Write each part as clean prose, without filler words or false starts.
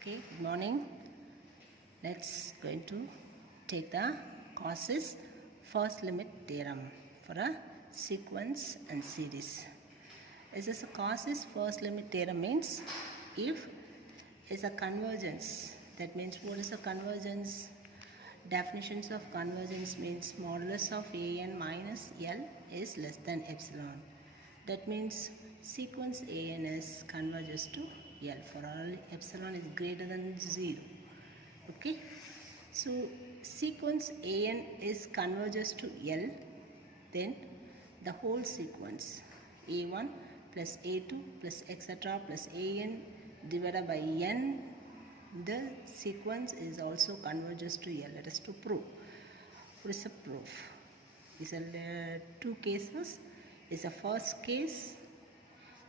Okay, good morning. Let's going to take the Cauchy's first limit theorem for a sequence and series. This is a Cauchy's first limit theorem means if is a convergence. That means what is a convergence? Definitions of convergence means modulus of an minus L is less than epsilon. That means sequence ANS converges to L for all epsilon is greater than 0. Okay, so sequence AN is converges to L, then the whole sequence A1 plus A2 plus etc plus AN divided by N, the sequence is also converges to L. Let us to prove. What is the proof? These are two cases. Is a first case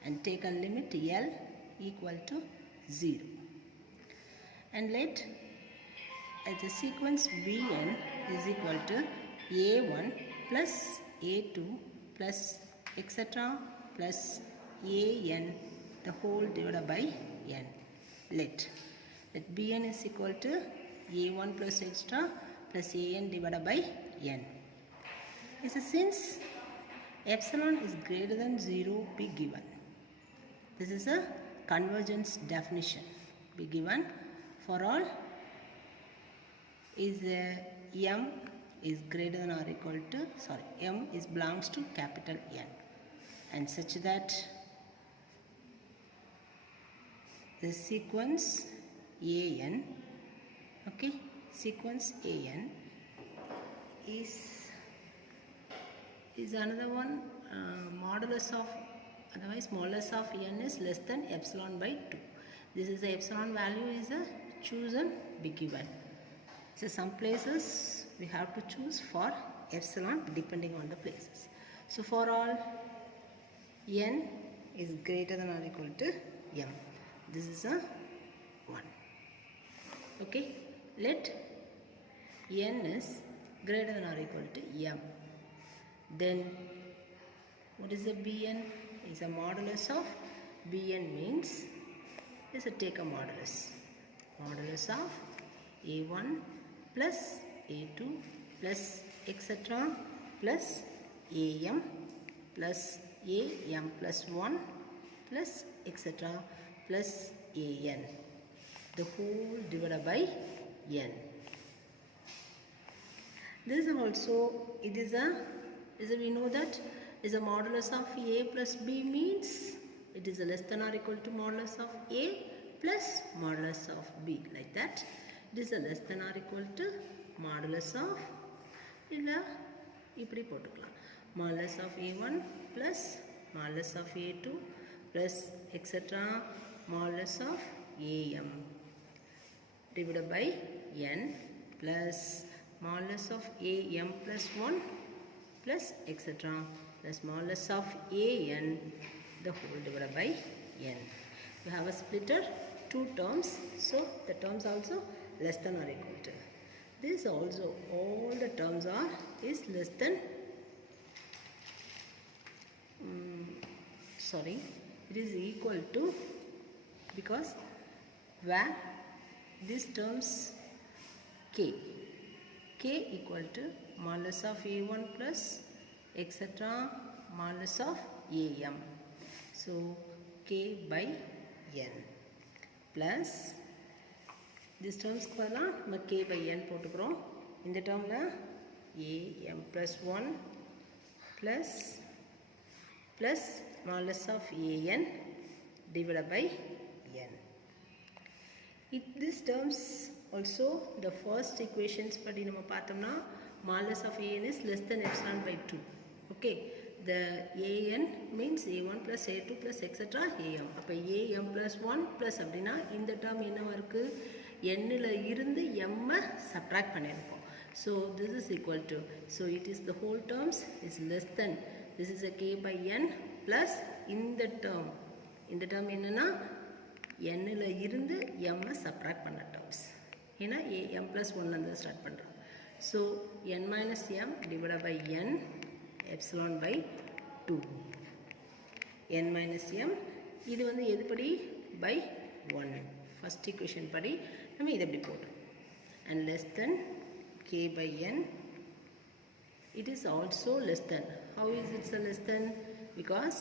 and take a limit L equal to 0 and let as the sequence Bn is equal to A1 plus A2 plus etc plus AN the whole divided by N. Let Bn is equal to A1 plus extra plus AN divided by N. Since epsilon is greater than 0 be given. This is a convergence definition be given for all is m is greater than or equal to m is belongs to capital N and such that the sequence AN, okay, sequence AN is another one modulus of otherwise modulus of n is less than epsilon by 2. This is the epsilon value is a chosen be given. So some places we have to choose for epsilon depending on the places. So for all n is greater than or equal to m. This is a 1. Okay, let n is greater than or equal to m. Then what is the Bn? Is a modulus of Bn means is a take a modulus. Modulus of A1 plus A2 plus etc plus AM plus AM plus 1 plus etc plus AN. The whole divided by N. This is also we know that is a modulus of A plus B means it is a less than or equal to modulus of A plus modulus of B, like that. It is a less than or equal to modulus of modulus of A1 plus modulus of A2 plus etc modulus of AM divided by N plus modulus of AM plus 1 plus etc plus modulus of AN the whole divided by N. You have a splitter, two terms, so the terms also less than or equal to. This also all the terms are is less than it is equal to because where these terms k equal to modulus of A1 plus etc modulus of AM. So k by n plus this terms k by n போட்டுக்கிறோம். இந்த termல am plus 1 plus modulus of an divided by n. These terms also the first equations படி நம்ம பார்த்தோம்னா modulus of an is less than epsilon by 2. Okay, the an means a1 plus a2 plus etc am. அப்ப am plus 1 plus அப்படினா இந்த term என்னவா இருக்கு? n ல இருந்து m subtract பண்ணிருக்கோம். So this is equal to, so it is the whole terms is less than, this is a k by n plus இந்த term என்னன்னா n ல இருந்து m subtract பண்ண terms. ஏன்னா m plus 1 ல இருந்து ஸ்டார்ட் பண்றோம். So n minus m divided by n epsilon by 2. n minus m இது எதுபடி by 1. first equation படி நம்ம இதை இப்படி போட்டோம். And less than k by n, it is also less than. How is it so less than? Because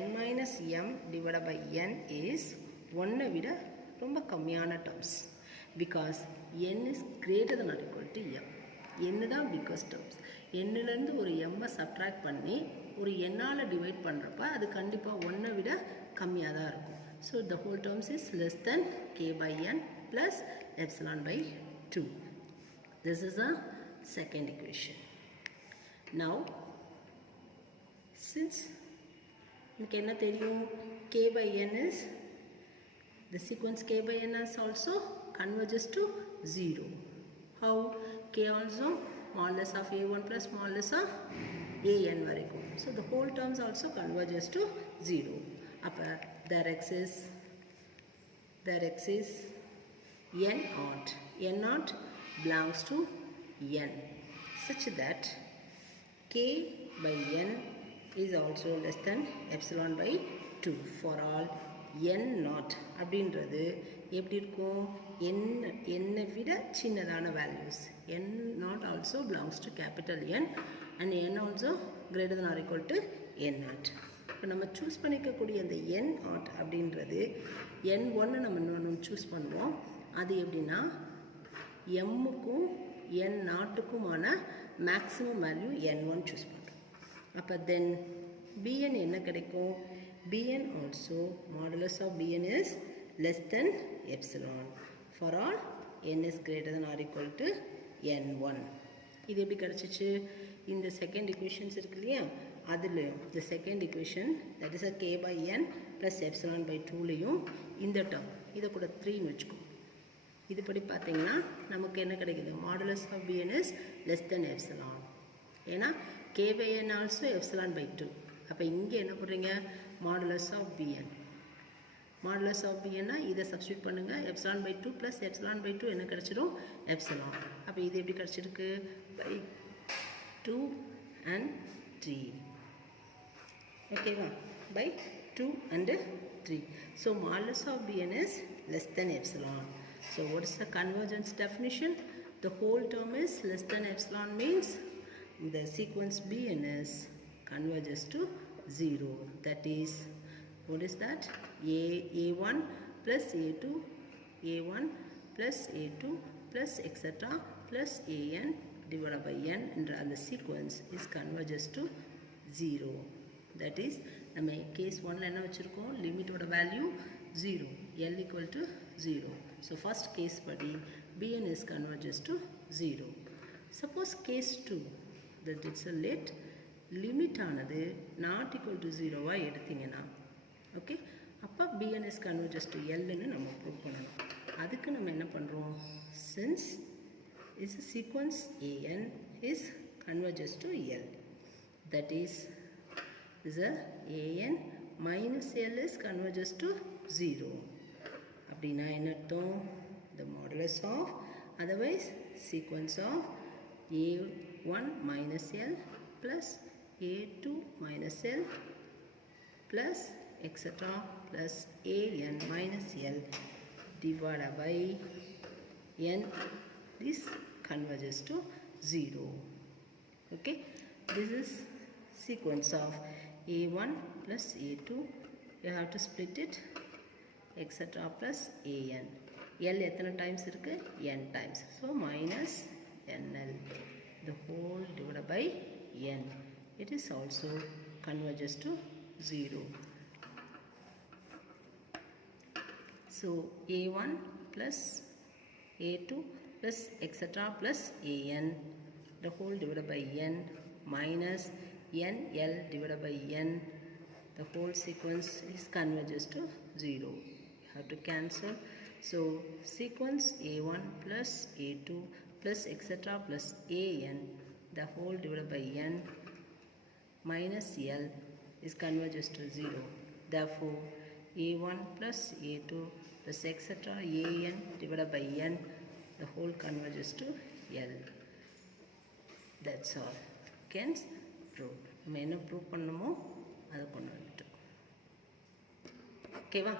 n minus m divided by n is 1 விட ரொம்ப கம்மியான terms. Because n is greater than or equal to m. n தான் biggest terms. n லேருந்து ஒரு m subtract பண்ணி ஒரு n all divide பண்ணுறப்ப அது கண்டிப்பாக 1 விட கம்மியாக தான் இருக்கும். So the whole terms is less than k by n plus epsilon by 2. This is a second equation. Now since நமக்கு என்ன தெரியும், k by n is the sequence k by n is also converges to 0. How? K also modulus of a1 plus modulus of an வரைக்கும். So the whole terms also converges to 0. அப்போ there exists n naught. n naught belongs to n such that k by n is also less than epsilon by 2 for all n naught. அப்படின்றது எப்படி இருக்கும், n விட சின்னதான values. n naught also belongs to capital N and n also greater than or equal to n naught. இப்போ நம்ம choose பண்ணிக்கக்கூடிய அந்த n naught அப்படின்றது n1 நம்ம இன்னொன்று சூஸ் பண்ணுவோம். அது எப்படின்னா mக்கும் n நாட்டுக்குமான மேக்ஸிமம் வேல்யூ n1 சூஸ் பண்ணுறோம். அப்போ தென் bn என்ன கிடைக்கும், bn also modulus of bn is less than epsilon for all n is greater than or equal to n1. இது எப்படி கிடச்சிச்சு, இந்த செகண்ட் equations இருக்கு இல்லையா, அதில் the second equation that is a k by n plus epsilon by 2லையும் இந்த term இதை கூட 3ன்னு வச்சுக்கோ. இதுபடி பார்த்தீங்கன்னா நமக்கு என்ன கிடைக்குது, modulus of bn is less than epsilon. ஏன்னா k by n also epsilon by 2. அப்போ இங்கே என்ன பண்ணுறீங்க, modulus of bn. modulus of bn இதை சப்ஸ்டியூட் பண்ணுங்கள், epsilon by 2 plus epsilon by 2 என்ன கிடச்சிடும், epsilon. அப்போ இது எப்படி கிடச்சிருக்கு, by 2 and 3. ஓகேவா, by 2 and 3. So modulus of bn is less than epsilon. So what is the convergence definition? The whole term is less than epsilon means the sequence bn is converges to 0. That is, what is that, a1 plus a2, a1 plus a2 plus etc plus an divided by n என்ற அந்த sequence is converges to 0. That is, நம்ம case 1ல என்ன வச்சுருக்கோம், லிமிட்டோட value 0, l equal to 0. So first case படி bn is converges to 0. Suppose case 2 that it's a limit ஆனது not equal to 0 எடுத்தீங்கன்னா, okay, அப்போ bn is converges to lன்னு நம்ம prove பண்ணணும். அதுக்கு நம்ம என்ன பண்ணுறோம், since is a sequence an is converges to l, that is a an minus l is converges to 0. அப்படின்னா என்ன அர்த்தம், the modulus of, otherwise sequence of a1 minus l plus a2 minus l plus etc plus an minus l divided by n this converges to 0. Okay, this is sequence of a1 plus a2, you have to split it etc plus an. l எத்தனை times இருக்கு, n times, so minus nl the whole divided by n. It is also converges to 0. So a1 plus a2 plus etc plus an the whole divided by n minus nl divided by n, the whole sequence is converges to 0. You have to cancel. So sequence a1 plus a2 plus etc plus an the whole divided by n minus l is converges to 0. Therefore a1 plus a2 plus etc an divided by n the whole converges to l. That's all. Hence proved. நம்ம என்ன prove பண்ணணுமோ அதை கொண்டு வந்துட்டோம். ஓகேவா?